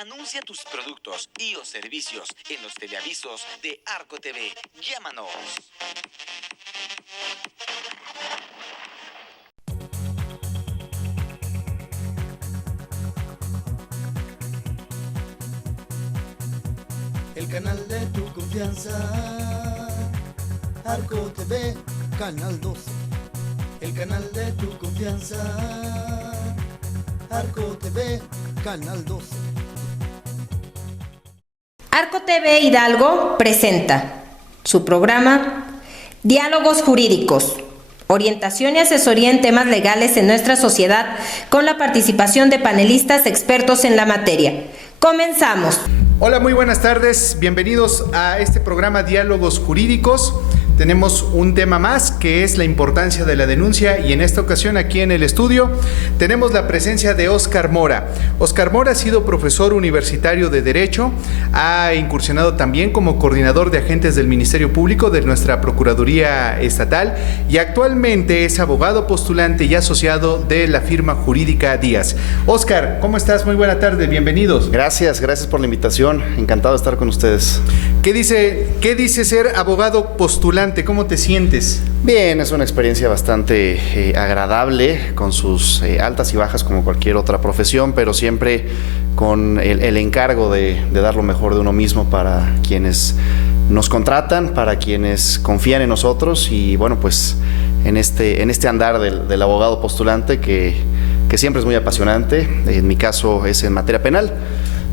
Anuncia tus productos y o servicios en los teleavisos de Arco TV. Llámanos. El canal de tu confianza, Arco TV, Canal 12. El canal de tu confianza, Arco TV, Canal 12. Arco TV Hidalgo presenta su programa Diálogos Jurídicos, orientación y asesoría en temas legales en nuestra sociedad, con la participación de panelistas expertos en la materia. Comenzamos. Hola, muy buenas tardes. Bienvenidos a este programa Diálogos Jurídicos. Tenemos un tema más que es la importancia de la denuncia y en esta ocasión aquí en el estudio tenemos la presencia de Óscar Mora. Óscar Mora ha sido profesor universitario de Derecho, ha incursionado también como coordinador de agentes del Ministerio Público de nuestra Procuraduría Estatal y actualmente es abogado postulante y asociado de la firma jurídica Díaz. Óscar, ¿cómo estás? Muy buena tarde, bienvenidos. Gracias por la invitación, encantado de estar con ustedes. ¿Qué dice ser abogado postulante? ¿Cómo te sientes? Bien, es una experiencia bastante agradable, con sus altas y bajas como cualquier otra profesión, pero siempre con el encargo de dar lo mejor de uno mismo para quienes nos contratan, para quienes confían en nosotros y bueno, pues en este andar del abogado postulante que siempre es muy apasionante. En mi caso es en materia penal.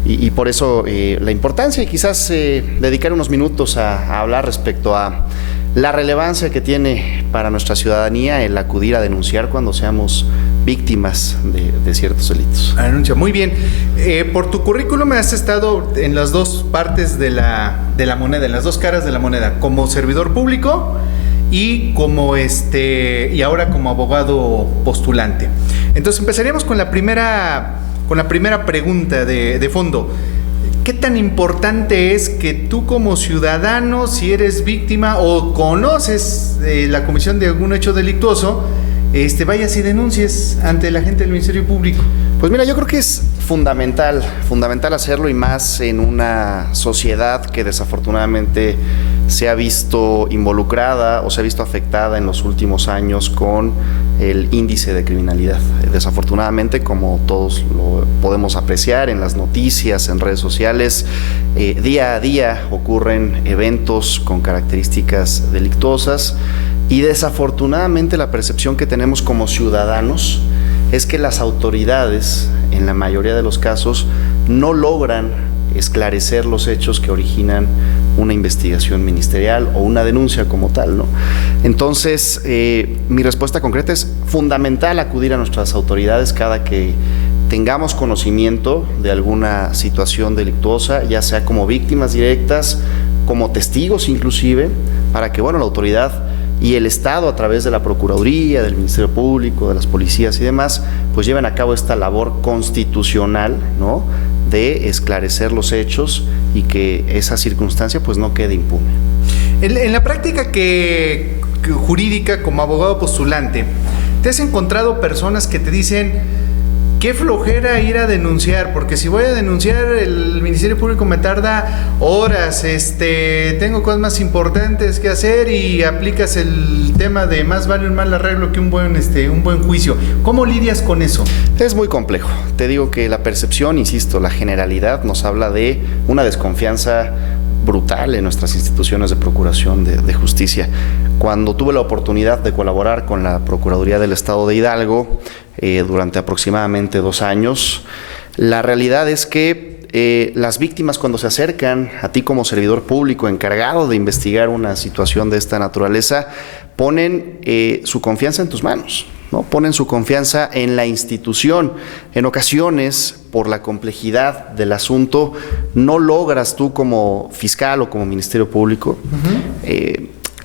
Y por eso la importancia y quizás dedicar unos minutos a hablar respecto a la relevancia que tiene para nuestra ciudadanía el acudir a denunciar cuando seamos víctimas de ciertos delitos. Anuncia, muy bien. Por tu currículum has estado en las dos partes de la moneda, en las dos caras de la moneda, como servidor público y y ahora como abogado postulante. Entonces empezaríamos con la primera pregunta de fondo. ¿Qué tan importante es que tú como ciudadano, si eres víctima o conoces la comisión de algún hecho delictuoso, vayas y denuncies ante la gente del Ministerio Público? Pues mira, yo creo que es fundamental hacerlo y más en una sociedad que desafortunadamente se ha visto involucrada o se ha visto afectada en los últimos años con el índice de criminalidad. Desafortunadamente, como todos lo podemos apreciar en las noticias, en redes sociales, día a día ocurren eventos con características delictuosas y desafortunadamente la percepción que tenemos como ciudadanos es que las autoridades, en la mayoría de los casos, no logran esclarecer los hechos que originan una investigación ministerial o una denuncia como tal, ¿no? Entonces, mi respuesta concreta es fundamental acudir a nuestras autoridades cada que tengamos conocimiento de alguna situación delictuosa, ya sea como víctimas directas, como testigos inclusive, para que, bueno, la autoridad y el Estado, a través de la Procuraduría, del Ministerio Público, de las policías y demás, pues lleven a cabo esta labor constitucional, ¿no?, de esclarecer los hechos y que esa circunstancia pues no quede impune. En la práctica jurídica como abogado postulante, ¿te has encontrado personas que te dicen qué flojera ir a denunciar? Porque si voy a denunciar, el Ministerio Público me tarda horas, tengo cosas más importantes que hacer y aplicas el tema de más vale un mal arreglo que un buen juicio. ¿Cómo lidias con eso? Es muy complejo. Te digo que la percepción, insisto, la generalidad nos habla de una desconfianza brutal en nuestras instituciones de procuración de justicia. Cuando tuve la oportunidad de colaborar con la Procuraduría del Estado de Hidalgo durante aproximadamente 2 años, la realidad es que las víctimas, cuando se acercan a ti como servidor público encargado de investigar una situación de esta naturaleza, ponen su confianza en tus manos, ¿no? Ponen su confianza en la institución. En ocasiones, por la complejidad del asunto, no logras tú como fiscal o como Ministerio Público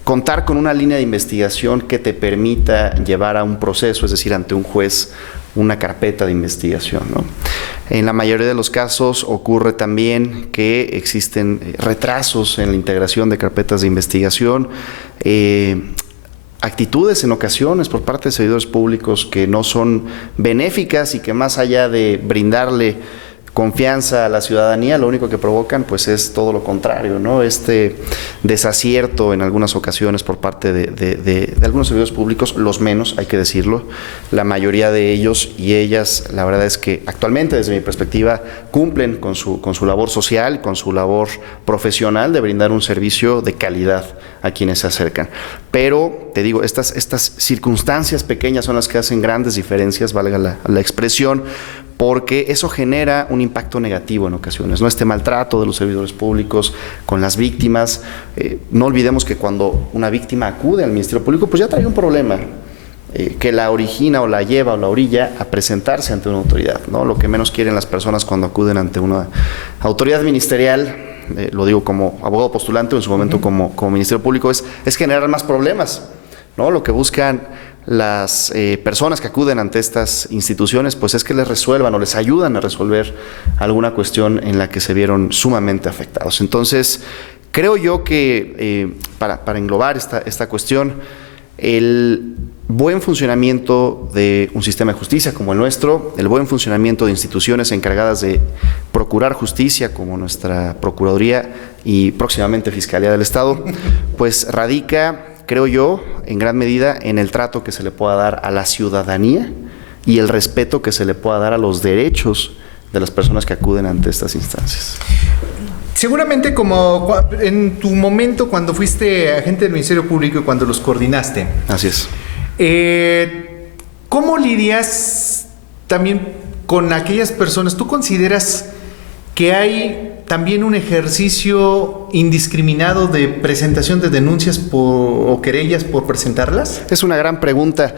contar con una línea de investigación que te permita llevar a un proceso, es decir, ante un juez, una carpeta de investigación, ¿no? En la mayoría de los casos ocurre también que existen retrasos en la integración de carpetas de investigación, actitudes en ocasiones por parte de servidores públicos que no son benéficas y que, más allá de brindarle confianza a la ciudadanía, lo único que provocan pues es todo lo contrario, ¿no? Este desacierto en algunas ocasiones por parte de algunos servidores públicos, los menos, hay que decirlo. La mayoría de ellos y ellas, la verdad es que actualmente, desde mi perspectiva, cumplen con su labor social, con su labor profesional de brindar un servicio de calidad a quienes se acercan. Pero, te digo, estas circunstancias pequeñas son las que hacen grandes diferencias, valga la expresión, porque eso genera un impacto negativo en ocasiones, ¿no? Este maltrato de los servidores públicos con las víctimas. No olvidemos que cuando una víctima acude al Ministerio Público, pues ya trae un problema que la origina o la lleva o la orilla a presentarse ante una autoridad, ¿no? Lo que menos quieren las personas cuando acuden ante una autoridad ministerial, lo digo como abogado postulante o en su momento como Ministerio Público, es generar más problemas, ¿no? Lo que buscan las personas que acuden ante estas instituciones, pues es que les resuelvan o les ayudan a resolver alguna cuestión en la que se vieron sumamente afectados. Entonces, creo yo que para englobar esta cuestión, el buen funcionamiento de un sistema de justicia como el nuestro, el buen funcionamiento de instituciones encargadas de procurar justicia como nuestra Procuraduría y próximamente Fiscalía del Estado, pues radica, creo yo, en gran medida en el trato que se le pueda dar a la ciudadanía y el respeto que se le pueda dar a los derechos de las personas que acuden ante estas instancias. Seguramente como en tu momento cuando fuiste agente del Ministerio Público y cuando los coordinaste. Así es. ¿Cómo lidias también con aquellas personas? ¿Tú consideras que hay también un ejercicio indiscriminado de presentación de denuncias o querellas por presentarlas? Es una gran pregunta.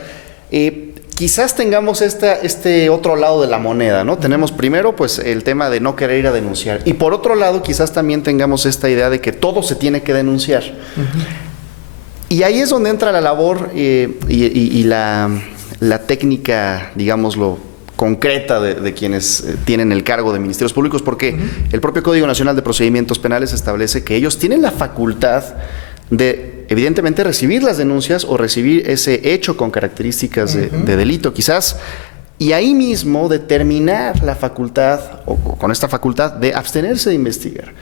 Quizás tengamos este otro lado de la moneda, ¿no? Tenemos primero pues el tema de no querer ir a denunciar y por otro lado quizás también tengamos esta idea de que todo se tiene que denunciar. Y ahí es donde entra la labor y la técnica, digámoslo, concreta de quienes tienen el cargo de ministerios públicos, porque el propio Código Nacional de Procedimientos Penales establece que ellos tienen la facultad de, evidentemente, recibir las denuncias o recibir ese hecho con características de delito, quizás, y ahí mismo determinar la facultad, o con esta facultad, de abstenerse de investigar,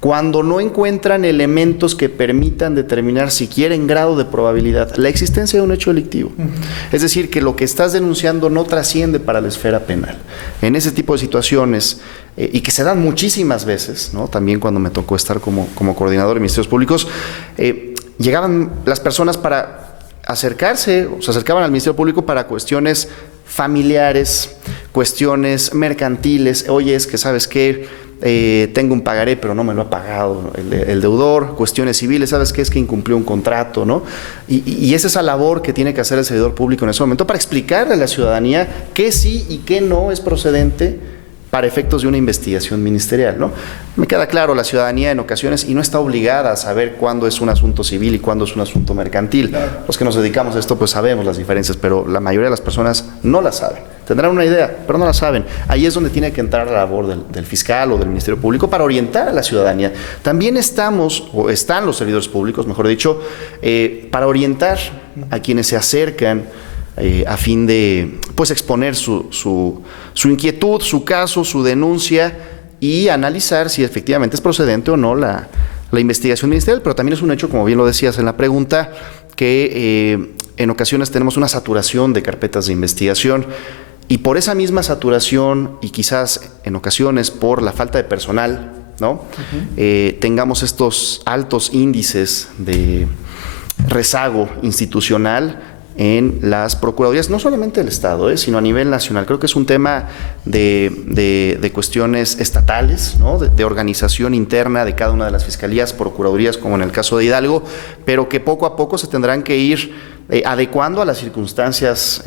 cuando no encuentran elementos que permitan determinar siquiera en grado de probabilidad la existencia de un hecho delictivo. Es decir, que lo que estás denunciando no trasciende para la esfera penal. En ese tipo de situaciones, y que se dan muchísimas veces, ¿no? También cuando me tocó estar como coordinador de ministerios públicos, llegaban las personas para acercarse, o se acercaban al Ministerio Público para cuestiones familiares, cuestiones mercantiles. Oye, es que sabes qué, tengo un pagaré pero no me lo ha pagado el deudor, cuestiones civiles, sabes qué, es que incumplió un contrato, ¿no? Y es esa labor que tiene que hacer el servidor público en ese momento para explicarle a la ciudadanía qué sí y qué no es procedente para efectos de una investigación ministerial, ¿no? Me queda claro, la ciudadanía en ocasiones y no está obligada a saber cuándo es un asunto civil y cuándo es un asunto mercantil. Claro. Los que nos dedicamos a esto pues sabemos las diferencias, pero la mayoría de las personas no las saben. Tendrán una idea, pero no la saben. Ahí es donde tiene que entrar la labor del fiscal o del Ministerio Público para orientar a la ciudadanía. También están los servidores públicos, mejor dicho, para orientar a quienes se acercan a fin de pues exponer su inquietud, su caso, su denuncia y analizar si efectivamente es procedente o no la investigación ministerial. Pero también es un hecho, como bien lo decías en la pregunta, que en ocasiones tenemos una saturación de carpetas de investigación y por esa misma saturación y quizás en ocasiones por la falta de personal, ¿no? Tengamos estos altos índices de rezago institucional en las procuradurías, no solamente del Estado, sino a nivel nacional. Creo que es un tema de cuestiones estatales, ¿no? de organización interna de cada una de las fiscalías, procuradurías, como en el caso de Hidalgo, pero que poco a poco se tendrán que ir adecuando a las circunstancias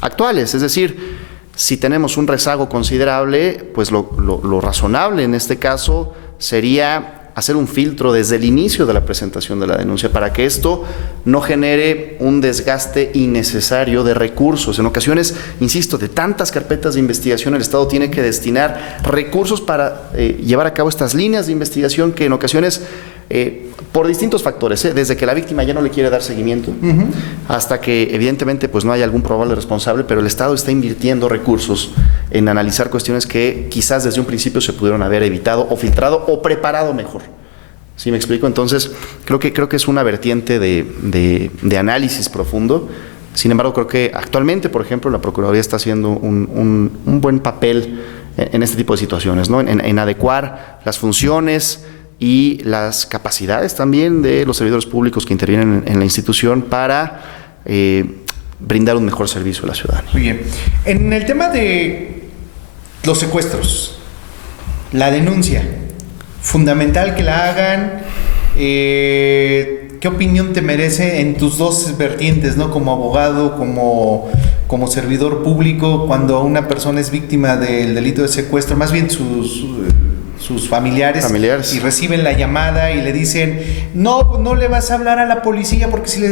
actuales. Es decir, si tenemos un rezago considerable, pues lo razonable en este caso sería hacer un filtro desde el inicio de la presentación de la denuncia para que esto no genere un desgaste innecesario de recursos. En ocasiones, insisto, de tantas carpetas de investigación, el Estado tiene que destinar recursos para llevar a cabo estas líneas de investigación que en ocasiones por distintos factores, desde que la víctima ya no le quiere dar seguimiento, hasta que evidentemente pues no hay algún probable responsable, pero el Estado está invirtiendo recursos en analizar cuestiones que quizás desde un principio se pudieron haber evitado o filtrado o preparado mejor. ¿Sí me explico? Entonces, creo que es una vertiente de análisis profundo. Sin embargo, creo que actualmente, por ejemplo, la Procuraduría está haciendo un buen papel en este tipo de situaciones, ¿no? En adecuar las funciones y las capacidades también de los servidores públicos que intervienen en la institución para brindar un mejor servicio a la ciudadanía. Muy bien. En el tema de los secuestros, la denuncia, fundamental que la hagan. ¿Qué opinión te merece en tus dos vertientes, ¿no? Como abogado, como servidor público, cuando una persona es víctima del delito de secuestro, más bien sus familiares y reciben la llamada y le dicen, no, pues no le vas a hablar a la policía porque si le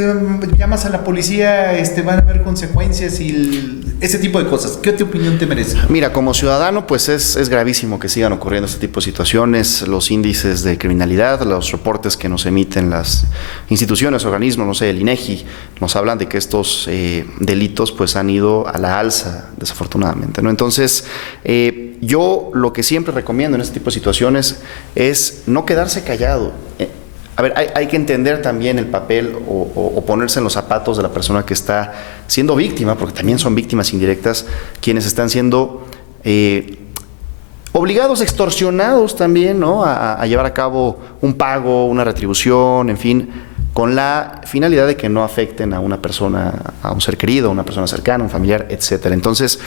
llamas a la policía van a haber consecuencias y ese tipo de cosas? ¿Qué opinión te merece? Mira, como ciudadano, pues es gravísimo que sigan ocurriendo este tipo de situaciones. Los índices de criminalidad, los reportes que nos emiten las instituciones, organismos, no sé, el INEGI, nos hablan de que estos delitos pues han ido a la alza, desafortunadamente, ¿no? Entonces, yo lo que siempre recomiendo en este tipo de situaciones es no quedarse callado. A ver, hay que entender también el papel o ponerse en los zapatos de la persona que está siendo víctima, porque también son víctimas indirectas quienes están siendo obligados, extorsionados también, ¿no? A llevar a cabo un pago, una retribución, en fin, con la finalidad de que no afecten a una persona, a un ser querido, a una persona cercana, un familiar, etcétera. Entonces,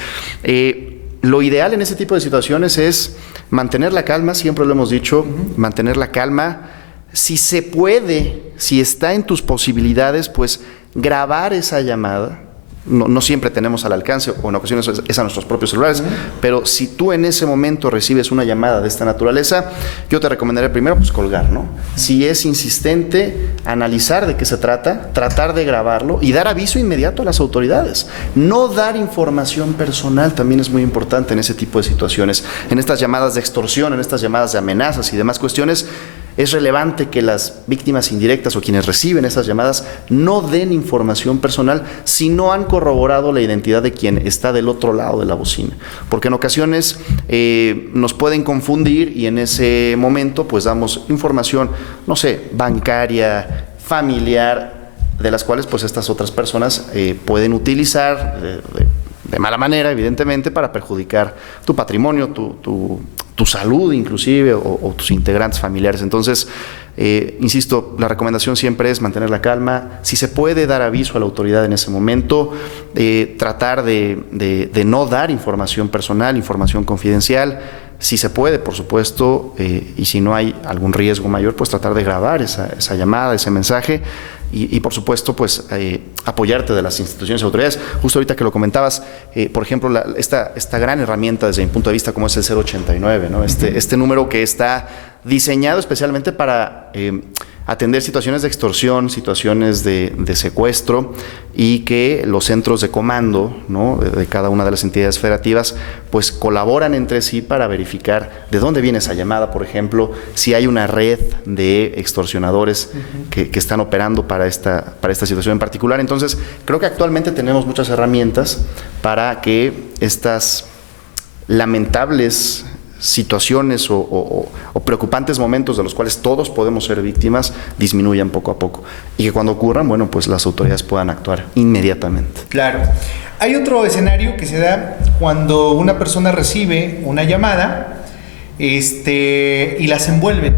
lo ideal en ese tipo de situaciones es mantener la calma, siempre lo hemos dicho, mantener la calma. Si se puede, si está en tus posibilidades, pues grabar esa llamada. No siempre tenemos al alcance, o en ocasiones es a nuestros propios celulares, pero si tú en ese momento recibes una llamada de esta naturaleza, yo te recomendaría primero pues colgar, ¿no? Si es insistente, analizar de qué se trata, tratar de grabarlo y dar aviso inmediato a las autoridades. No dar información personal también es muy importante en ese tipo de situaciones. En estas llamadas de extorsión, en estas llamadas de amenazas y demás cuestiones, es relevante que las víctimas indirectas o quienes reciben esas llamadas no den información personal si no han corroborado la identidad de quien está del otro lado de la bocina, porque en ocasiones nos pueden confundir y en ese momento pues damos información, no sé, bancaria, familiar, de las cuales pues estas otras personas pueden utilizar de mala manera, evidentemente, para perjudicar tu patrimonio, tu salud inclusive, o tus integrantes familiares. Entonces, insisto, la recomendación siempre es mantener la calma. Si se puede dar aviso a la autoridad en ese momento, tratar de no dar información personal, información confidencial. Si se puede, por supuesto, y si no hay algún riesgo mayor, pues tratar de grabar esa llamada, ese mensaje. Y por supuesto, pues apoyarte de las instituciones y autoridades. Justo ahorita que lo comentabas, por ejemplo, esta gran herramienta desde mi punto de vista como es el 089, ¿no? Este número que está diseñado especialmente para atender situaciones de extorsión, situaciones de secuestro, y que los centros de comando, ¿no?, de cada una de las entidades federativas pues colaboran entre sí para verificar de dónde viene esa llamada, por ejemplo, si hay una red de extorsionadores que están operando para esta situación en particular. Entonces, creo que actualmente tenemos muchas herramientas para que estas lamentables situaciones o preocupantes momentos de los cuales todos podemos ser víctimas disminuyan poco a poco, y que cuando ocurran, bueno, pues las autoridades puedan actuar inmediatamente. Claro. Hay otro escenario que se da cuando una persona recibe una llamada y las envuelven.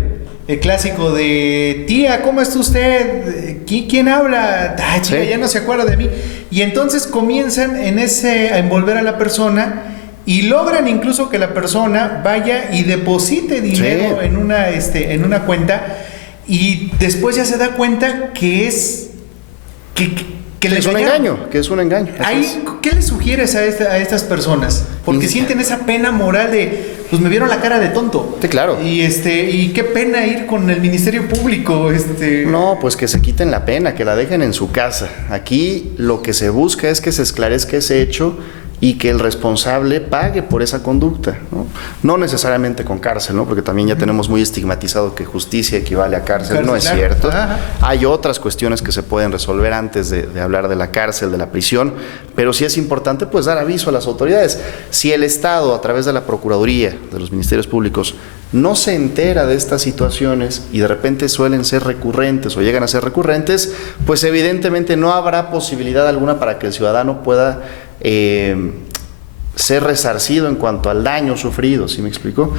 El clásico de, tía, ¿cómo está usted? ¿Quién habla? Ay, chica, sí, ya no se acuerda de mí. Y entonces comienzan a envolver a la persona y logran incluso que la persona vaya y deposite dinero en una cuenta, y después ya se da cuenta que es un engaño, que es un engaño. ¿Qué le sugieres a estas personas? Porque sienten esa pena moral de, pues me vieron la cara de tonto. Sí, claro. Y qué pena ir con el Ministerio Público. No, pues que se quiten la pena, que la dejen en su casa. Aquí lo que se busca es que se esclarezca ese hecho y que el responsable pague por esa conducta, ¿no? No necesariamente con cárcel, ¿no? Porque también ya tenemos muy estigmatizado que justicia equivale a cárcel. No es cierto. Hay otras cuestiones que se pueden resolver antes de hablar de la cárcel, de la prisión, pero sí es importante pues dar aviso a las autoridades. Si el Estado, a través de la Procuraduría, de los Ministerios Públicos, no se entera de estas situaciones y de repente suelen ser recurrentes o llegan a ser recurrentes, pues evidentemente no habrá posibilidad alguna para que el ciudadano pueda ser resarcido en cuanto al daño sufrido, ¿sí me explico?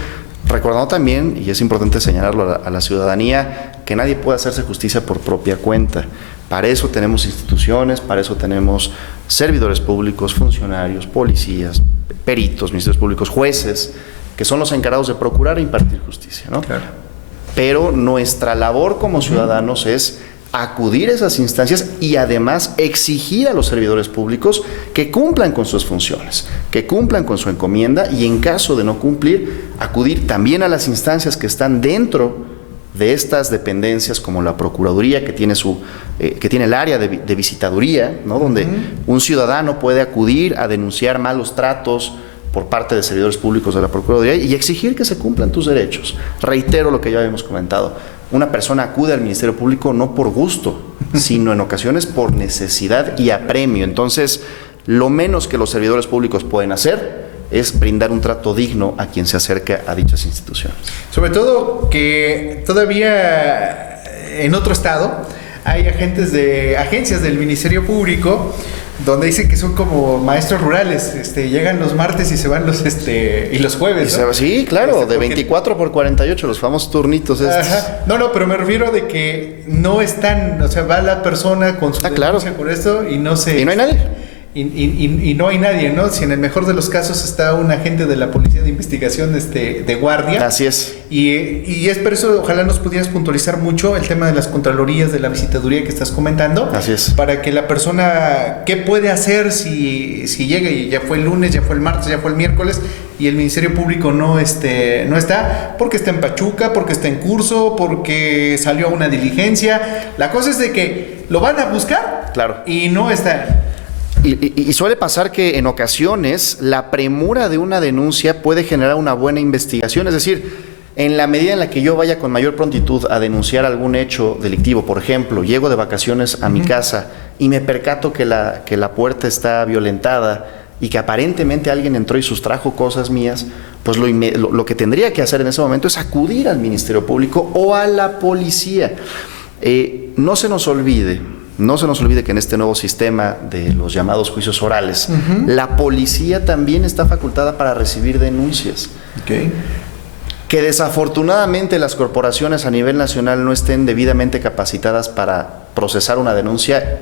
Recordando también, y es importante señalarlo a la ciudadanía, que nadie puede hacerse justicia por propia cuenta. Para eso tenemos instituciones, para eso tenemos servidores públicos, funcionarios, policías, peritos, ministerios públicos, jueces, que son los encargados de procurar e impartir justicia, ¿no? Claro. Pero nuestra labor como ciudadanos es acudir a esas instancias y además exigir a los servidores públicos que cumplan con sus funciones, que cumplan con su encomienda y en caso de no cumplir, acudir también a las instancias que están dentro de estas dependencias como la Procuraduría, que tiene el área de visitaduría, ¿no? Donde un ciudadano puede acudir a denunciar malos tratos por parte de servidores públicos de la Procuraduría y exigir que se cumplan tus derechos. Reitero lo que ya habíamos comentado. Una persona acude al Ministerio Público no por gusto, sino en ocasiones por necesidad y apremio. Entonces, lo menos que los servidores públicos pueden hacer es brindar un trato digno a quien se acerca a dichas instituciones. Sobre todo que todavía en otro estado hay agencias del Ministerio Público donde dicen que son como maestros rurales, llegan los martes y se van los jueves, ¿no? Sí, claro, de 24 por 48, los famosos turnitos estos. Ajá. No, pero me refiero de que no están, o sea, va la persona con su denuncia por esto y no hay nadie. Y no hay nadie, ¿no? Si en el mejor de los casos está un agente de la Policía de Investigación de guardia. Así es. Y es por eso, ojalá nos pudieras puntualizar mucho el tema de las contralorías, de la visitaduría que estás comentando. Así es. Para que la persona, ¿qué puede hacer si llega y ya fue el lunes, ya fue el martes, ya fue el miércoles y el Ministerio Público no está? Porque está en Pachuca, porque está en curso, porque salió a una diligencia. La cosa es de que lo van a buscar. Claro. Y no está. Y suele pasar que en ocasiones la premura de una denuncia puede generar una buena investigación, es decir, en la medida en la que yo vaya con mayor prontitud a denunciar algún hecho delictivo, por ejemplo, llego de vacaciones a mi casa y me percato que la puerta está violentada y que aparentemente alguien entró y sustrajo cosas mías, pues lo que tendría que hacer en ese momento es acudir al Ministerio Público o a la policía. No se nos olvide que en este nuevo sistema de los llamados juicios orales, la policía también está facultada para recibir denuncias. Okay. Que desafortunadamente las corporaciones a nivel nacional no estén debidamente capacitadas para procesar una denuncia,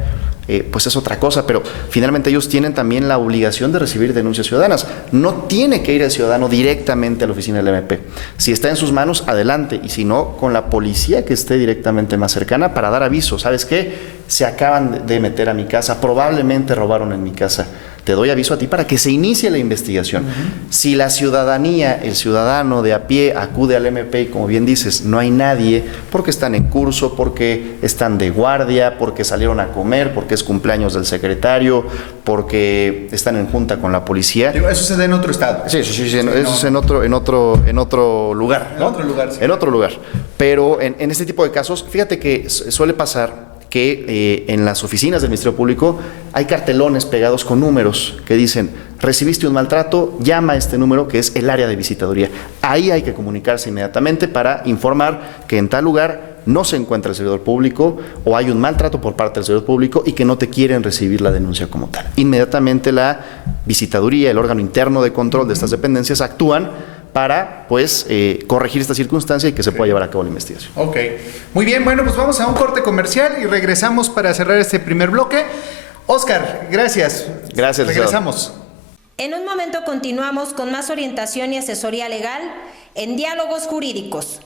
pues es otra cosa, pero finalmente ellos tienen también la obligación de recibir denuncias ciudadanas. No tiene que ir el ciudadano directamente a la oficina del MP. Si está en sus manos, adelante, y si no, con la policía que esté directamente más cercana para dar aviso. ¿Sabes qué? Se acaban de meter a mi casa, probablemente robaron en mi casa. Te doy aviso a ti para que se inicie la investigación. Si la ciudadanía, el ciudadano de a pie acude al MP y como bien dices, no hay nadie, porque están en curso, porque están de guardia, porque salieron a comer, porque es cumpleaños del secretario, porque están en junta con la policía. Eso se da en otro estado. Sí, eso es en otro lugar, ¿no? En otro lugar, sí. En otro lugar. Pero en este tipo de casos, fíjate que suele pasar que en las oficinas del Ministerio Público hay cartelones pegados con números que dicen: recibiste un maltrato, llama a este número que es el área de visitaduría. Ahí hay que comunicarse inmediatamente para informar que en tal lugar no se encuentra el servidor público o hay un maltrato por parte del servidor público y que no te quieren recibir la denuncia como tal. Inmediatamente la visitaduría, el órgano interno de control de estas dependencias, actúan para corregir esta circunstancia y que se pueda llevar a cabo la investigación. Ok, muy bien, bueno, pues vamos a un corte comercial y regresamos para cerrar este primer bloque. Óscar, gracias. Gracias. Regresamos. En un momento continuamos con más orientación y asesoría legal en Diálogos Jurídicos.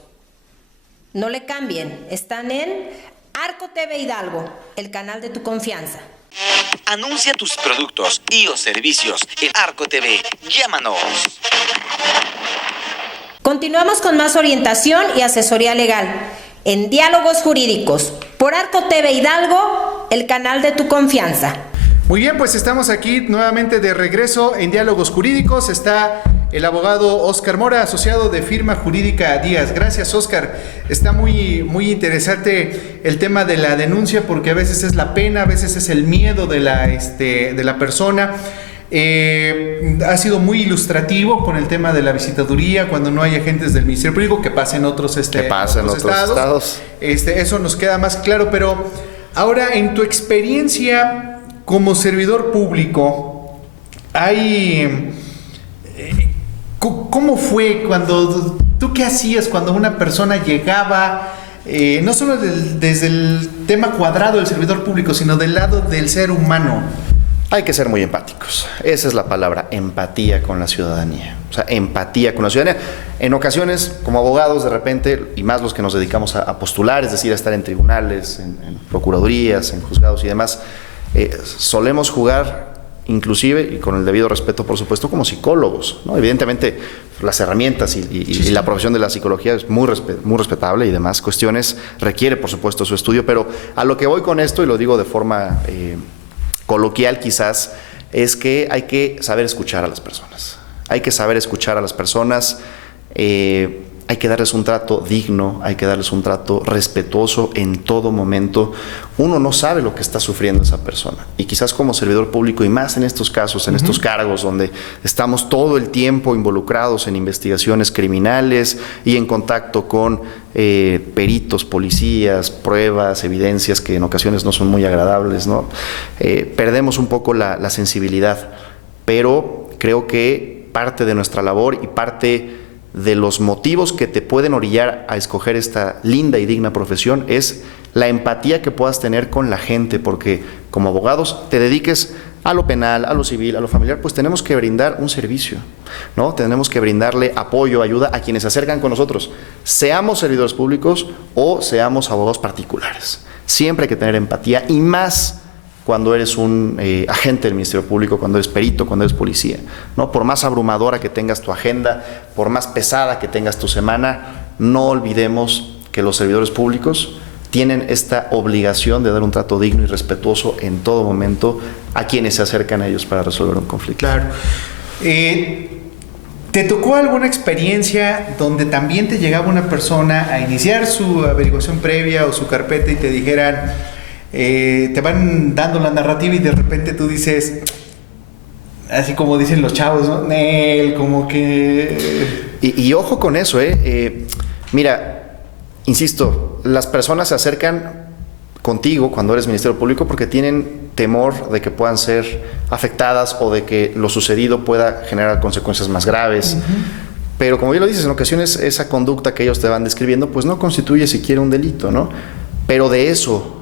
No le cambien, están en Arco TV Hidalgo, el canal de tu confianza. Anuncia tus productos y o servicios en Arco TV. Llámanos. Continuamos con más orientación y asesoría legal en Diálogos Jurídicos por Arco TV Hidalgo, el canal de tu confianza. Muy bien, pues estamos aquí nuevamente de regreso en Diálogos Jurídicos. Está el abogado Óscar Mora, asociado de firma jurídica Díaz. Gracias, Óscar. Está muy interesante el tema de la denuncia, porque a veces es la pena, a veces es el miedo de la persona. Ha sido muy ilustrativo con el tema de la visitaduría, cuando no hay agentes del Ministerio Público, que pasen otros estados. Eso nos queda más claro, pero ahora, en tu experiencia como servidor público, ¿cómo fue cuando tú qué hacías cuando una persona llegaba, no solo desde el tema cuadrado del servidor público, sino del lado del ser humano? Hay que ser muy empáticos. Esa es la palabra, empatía con la ciudadanía. O sea, empatía con la ciudadanía. En ocasiones, como abogados, de repente, y más los que nos dedicamos a postular, es decir, a estar en tribunales, en procuradurías, en juzgados y demás, solemos jugar, inclusive, y con el debido respeto, por supuesto, como psicólogos, ¿no? Evidentemente, las herramientas y la profesión de la psicología es muy respetable, y demás cuestiones requiere, por supuesto, su estudio, pero a lo que voy con esto, y lo digo de forma coloquial quizás, es que hay que saber escuchar a las personas. Hay que saber escuchar a las personas, hay que darles un trato digno, hay que darles un trato respetuoso en todo momento. Uno no sabe lo que está sufriendo esa persona, y quizás como servidor público, y más en estos casos, en estos cargos donde estamos todo el tiempo involucrados en investigaciones criminales y en contacto con peritos, policías, pruebas, evidencias que en ocasiones no son muy agradables, ¿no? Perdemos un poco la sensibilidad, pero creo que parte de nuestra labor y parte de los motivos que te pueden orillar a escoger esta linda y digna profesión es la empatía que puedas tener con la gente, porque como abogados te dediques a lo penal, a lo civil, a lo familiar, pues tenemos que brindar un servicio, ¿no? Tenemos que brindarle apoyo, ayuda a quienes se acercan con nosotros, seamos servidores públicos o seamos abogados particulares. Siempre hay que tener empatía, y más cuando eres un agente del Ministerio Público, cuando eres perito, cuando eres policía, ¿no? Por más abrumadora que tengas tu agenda, por más pesada que tengas tu semana, no olvidemos que los servidores públicos tienen esta obligación de dar un trato digno y respetuoso en todo momento a quienes se acercan a ellos para resolver un conflicto. Claro. ¿Te tocó alguna experiencia donde también te llegaba una persona a iniciar su averiguación previa o su carpeta y te dijeran, te van dando la narrativa y de repente tú dices, así como dicen los chavos, ¿no? Nel, como que... Y ojo con eso, mira, insisto, las personas se acercan contigo cuando eres Ministerio Público porque tienen temor de que puedan ser afectadas o de que lo sucedido pueda generar consecuencias más graves. Pero como bien lo dices, en ocasiones esa conducta que ellos te van describiendo pues no constituye siquiera un delito, ¿no? Pero de eso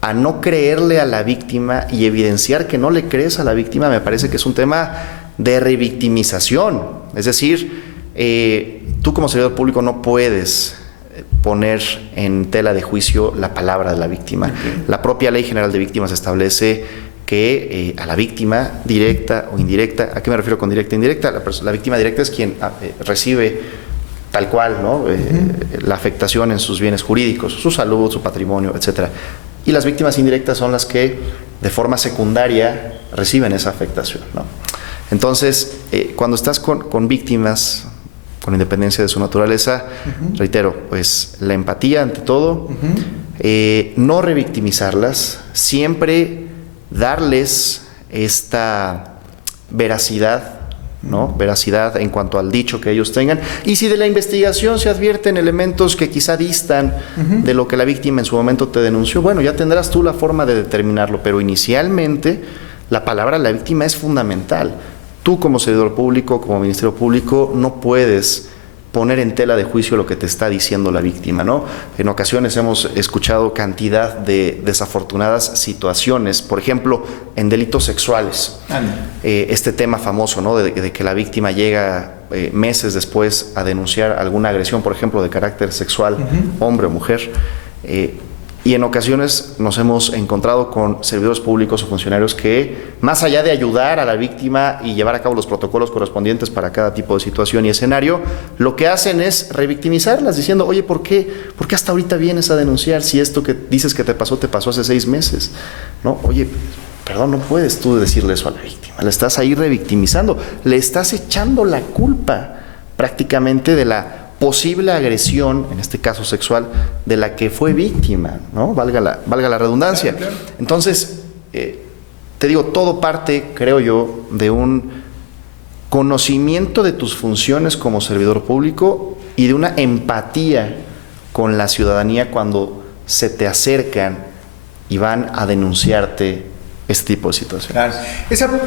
a no creerle a la víctima y evidenciar que no le crees a la víctima, me parece que es un tema de revictimización. Es decir, tú como servidor público no puedes poner en tela de juicio la palabra de la víctima. La propia Ley General de Víctimas establece que a la víctima, directa o indirecta, ¿a qué me refiero con directa e indirecta? La víctima directa es quien recibe tal cual, ¿no? La afectación en sus bienes jurídicos, su salud, su patrimonio, etcétera. Y las víctimas indirectas son las que de forma secundaria reciben esa afectación, ¿no? Entonces, cuando estás con víctimas, con independencia de su naturaleza, reitero, pues la empatía ante todo, no revictimizarlas, siempre darles esta veracidad, ¿no? Veracidad en cuanto al dicho que ellos tengan, y si de la investigación se advierten elementos que quizá distan de lo que la víctima en su momento te denunció, bueno, ya tendrás tú la forma de determinarlo, pero inicialmente la palabra de la víctima es fundamental. Tú como servidor público, como Ministerio Público, no puedes poner en tela de juicio lo que te está diciendo la víctima, ¿no? En ocasiones hemos escuchado cantidad de desafortunadas situaciones, por ejemplo, en delitos sexuales. Este tema famoso, ¿no? De que la víctima llega meses después a denunciar alguna agresión, por ejemplo, de carácter sexual, hombre o mujer. Y en ocasiones nos hemos encontrado con servidores públicos o funcionarios que, más allá de ayudar a la víctima y llevar a cabo los protocolos correspondientes para cada tipo de situación y escenario, lo que hacen es revictimizarlas, diciendo, oye, ¿por qué hasta ahorita vienes a denunciar si esto que dices que te pasó hace 6 meses? ¿No? Oye, Perdón, no puedes tú decirle eso a la víctima. Le estás ahí revictimizando, le estás echando la culpa prácticamente de la posible agresión, en este caso sexual, de la que fue víctima, ¿no? Valga la redundancia. Claro. Entonces, te digo, todo parte, creo yo, de un conocimiento de tus funciones como servidor público y de una empatía con la ciudadanía cuando se te acercan y van a denunciarte este tipo de situaciones. Claro.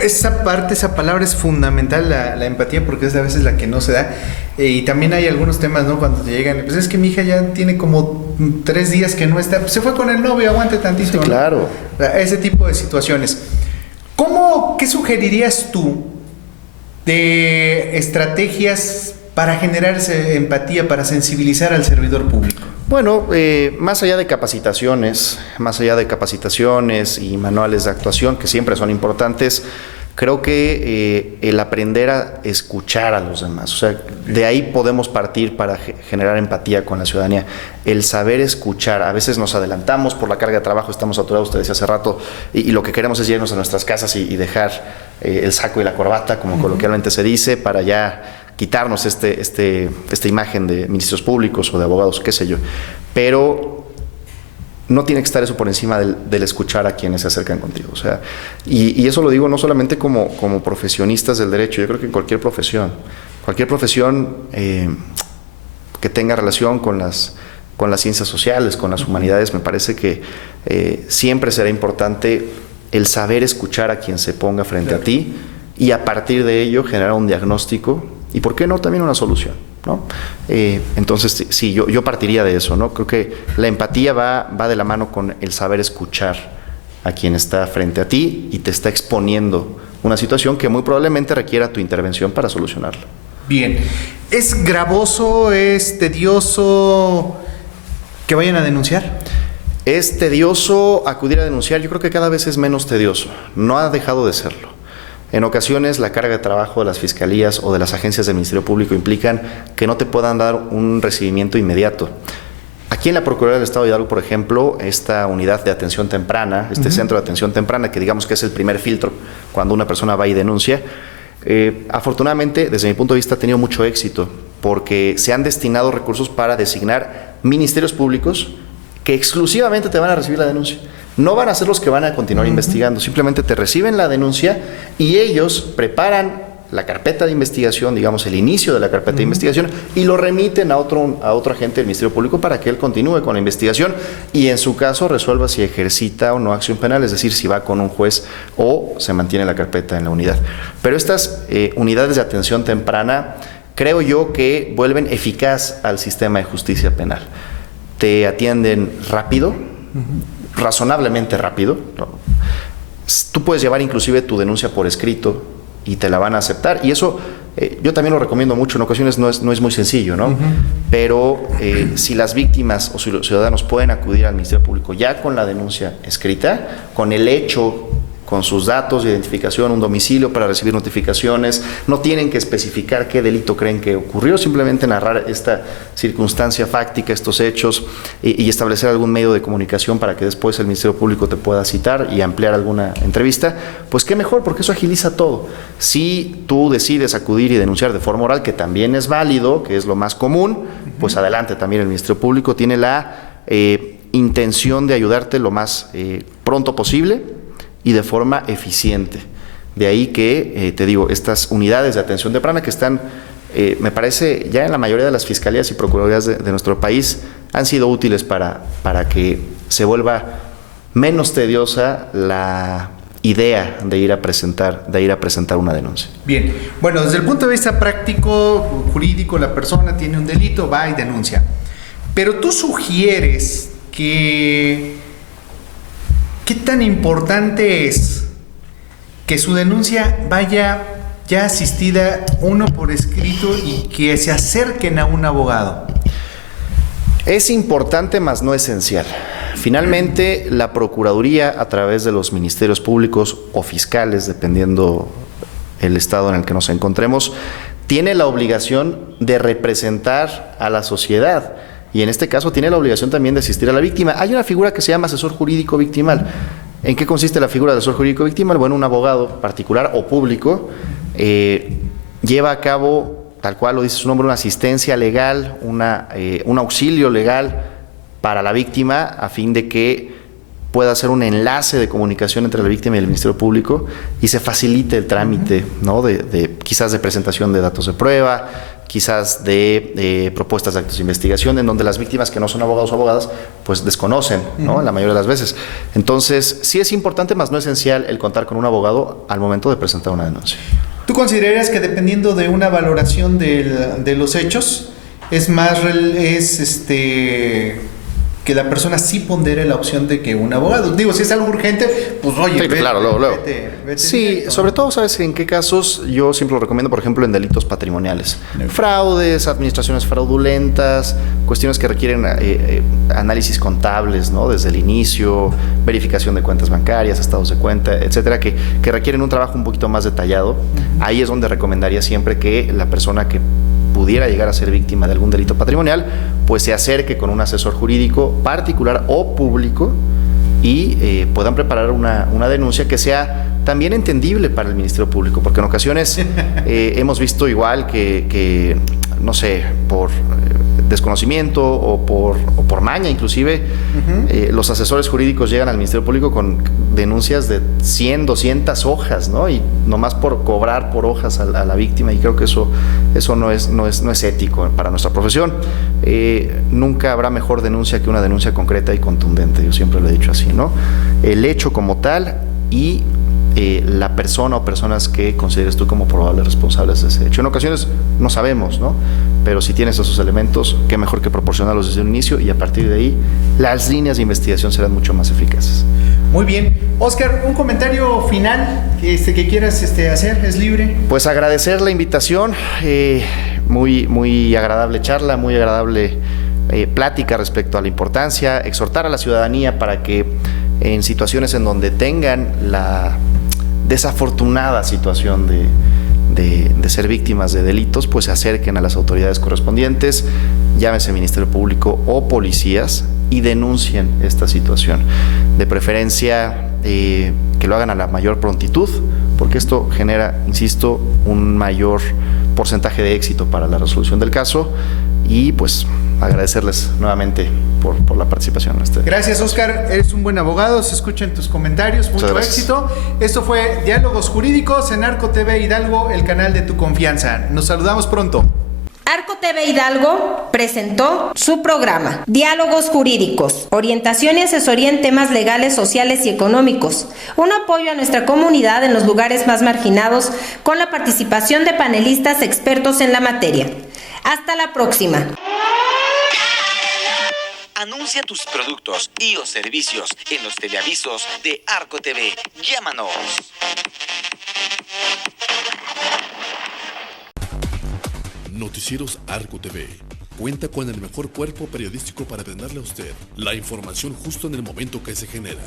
Esa palabra es fundamental, la empatía, porque es a veces la que no se da. Y también hay algunos temas, ¿no? Cuando te llegan, pues es que mi hija ya tiene como 3 días que no está, pues se fue con el novio, aguante tantito. Sí, claro. ¿No? Ese tipo de situaciones. ¿Qué sugerirías tú de estrategias para generar esa empatía, para sensibilizar al servidor público? Bueno, más allá de capacitaciones y manuales de actuación, que siempre son importantes, creo que el aprender a escuchar a los demás, o sea, de ahí podemos partir para generar empatía con la ciudadanía. El saber escuchar, a veces nos adelantamos por la carga de trabajo, estamos saturados, usted decía hace rato, y lo que queremos es irnos a nuestras casas y dejar el saco y la corbata, como coloquialmente se dice, para ya quitarnos esta imagen de ministros públicos o de abogados, qué sé yo. Pero no tiene que estar eso por encima del escuchar a quienes se acercan contigo. O sea, y eso lo digo no solamente como profesionistas del derecho, yo creo que en cualquier profesión que tenga relación con las ciencias sociales, con las humanidades, me parece que siempre será importante el saber escuchar a quien se ponga frente a ti y a partir de ello generar un diagnóstico y, ¿por qué no?, también una solución, ¿no? Entonces, sí, yo partiría de eso, ¿no? Creo que la empatía va de la mano con el saber escuchar a quien está frente a ti y te está exponiendo una situación que muy probablemente requiera tu intervención para solucionarla. Bien. ¿Es gravoso, es tedioso que vayan a denunciar? Es tedioso acudir a denunciar, yo creo que cada vez es menos tedioso, no ha dejado de serlo. En ocasiones la carga de trabajo de las fiscalías o de las agencias del Ministerio Público implican que no te puedan dar un recibimiento inmediato. Aquí en la Procuraduría del Estado de Hidalgo, por ejemplo, esta unidad de atención temprana, centro de atención temprana, que digamos que es el primer filtro cuando una persona va y denuncia, afortunadamente, desde mi punto de vista, ha tenido mucho éxito porque se han destinado recursos para designar ministerios públicos que exclusivamente te van a recibir la denuncia. No van a ser los que van a continuar investigando, simplemente te reciben la denuncia y ellos preparan la carpeta de investigación, digamos el inicio de la carpeta de investigación, y lo remiten a otro agente del Ministerio Público para que él continúe con la investigación y en su caso resuelva si ejercita o no acción penal, es decir, si va con un juez o se mantiene la carpeta en la unidad. Pero estas unidades de atención temprana creo yo que vuelven eficaz al sistema de justicia penal. Te atienden rápido, razonablemente rápido, ¿no? Tú puedes llevar inclusive tu denuncia por escrito y te la van a aceptar, y eso yo también lo recomiendo mucho. En ocasiones no es muy sencillo, ¿no? Pero si las víctimas o si los ciudadanos pueden acudir al Ministerio Público ya con la denuncia escrita, con el hecho, con sus datos de identificación, un domicilio para recibir notificaciones, no tienen que especificar qué delito creen que ocurrió, simplemente narrar esta circunstancia fáctica, estos hechos, y establecer algún medio de comunicación para que después el Ministerio Público te pueda citar y ampliar alguna entrevista, pues qué mejor, porque eso agiliza todo. Si tú decides acudir y denunciar de forma oral, que también es válido, que es lo más común, pues adelante, también el Ministerio Público tiene la intención de ayudarte lo más pronto posible y de forma eficiente. De ahí que, te digo, estas unidades de atención temprana que están, me parece, ya en la mayoría de las fiscalías y procuradurías de nuestro país, han sido útiles para que se vuelva menos tediosa la idea de ir a presentar una denuncia. Bien, bueno, desde el punto de vista práctico, jurídico, la persona tiene un delito, va y denuncia. Pero tú sugieres que ¿qué tan importante es que su denuncia vaya ya asistida, uno por escrito, y que se acerquen a un abogado? Es importante, mas no esencial. Finalmente, la Procuraduría, a través de los ministerios públicos o fiscales, dependiendo el estado en el que nos encontremos, tiene la obligación de representar a la sociedad. Y en este caso tiene la obligación también de asistir a la víctima. Hay una figura que se llama asesor jurídico victimal. ¿En qué consiste la figura del asesor jurídico víctima? Bueno, un abogado particular o público lleva a cabo, tal cual lo dice su nombre, una asistencia legal, un auxilio legal para la víctima a fin de que pueda hacer un enlace de comunicación entre la víctima y el Ministerio Público y se facilite el trámite, ¿no? Quizás de presentación de datos de prueba, quizás de propuestas de actos de investigación, en donde las víctimas que no son abogados o abogadas, pues desconocen, ¿no? La mayoría de las veces. Entonces, sí es importante, más no esencial, el contar con un abogado al momento de presentar una denuncia. ¿Tú consideras que dependiendo de una valoración de los hechos, que la persona sí pondere la opción de que un abogado? Digo, si es algo urgente, pues oye, sí, claro, luego. Vete sí, directo, sobre todo, ¿sabes en qué casos? Yo siempre lo recomiendo, por ejemplo, en delitos patrimoniales. Fraudes, administraciones fraudulentas, cuestiones que requieren análisis contables, ¿no? Desde el inicio, verificación de cuentas bancarias, estados de cuenta, etcétera, que requieren un trabajo un poquito más detallado. Ahí es donde recomendaría siempre que la persona que pudiera llegar a ser víctima de algún delito patrimonial, pues se acerque con un asesor jurídico particular o público y puedan preparar una denuncia que sea también entendible para el Ministerio Público, porque en ocasiones hemos visto igual que no sé, por desconocimiento o por maña inclusive, los asesores jurídicos llegan al Ministerio Público con denuncias de 100, 200 hojas, ¿no? Y nomás por cobrar por hojas a la víctima, y creo que eso no es ético para nuestra profesión. Nunca habrá mejor denuncia que una denuncia concreta y contundente, yo siempre lo he dicho así, ¿no? El hecho como tal y la persona o personas que consideres tú como probables responsables de ese hecho. En ocasiones no sabemos, ¿no? Pero si tienes esos elementos, qué mejor que proporcionarlos desde un inicio, y a partir de ahí las líneas de investigación serán mucho más eficaces. Muy bien. Óscar, un comentario final que quieras hacer, es libre. Pues agradecer la invitación, muy agradable charla, muy agradable plática respecto a la importancia, exhortar a la ciudadanía para que en situaciones en donde tengan la desafortunada situación de ser víctimas de delitos, pues se acerquen a las autoridades correspondientes, llámese Ministerio Público o policías, y denuncien esta situación. De preferencia que lo hagan a la mayor prontitud, porque esto genera, insisto, un mayor porcentaje de éxito para la resolución del caso. Y pues agradecerles nuevamente por la participación en este. Gracias, Óscar, eres un buen abogado, se escuchan tus comentarios, mucho éxito. Esto fue Diálogos Jurídicos en Arco TV Hidalgo, el canal de tu confianza. Nos saludamos pronto. Arco TV Hidalgo presentó su programa Diálogos Jurídicos, orientación y asesoría en temas legales, sociales y económicos, un apoyo a nuestra comunidad en los lugares más marginados, con la participación de panelistas expertos en la materia. Hasta la próxima. Anuncia tus productos y o servicios en los teleavisos de Arco TV. Llámanos. Noticieros Arco TV cuenta con el mejor cuerpo periodístico para brindarle a usted la información justo en el momento que se genera.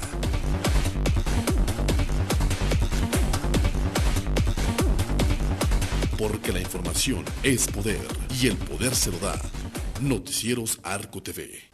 Porque la información es poder y el poder se lo da. Noticieros Arco TV.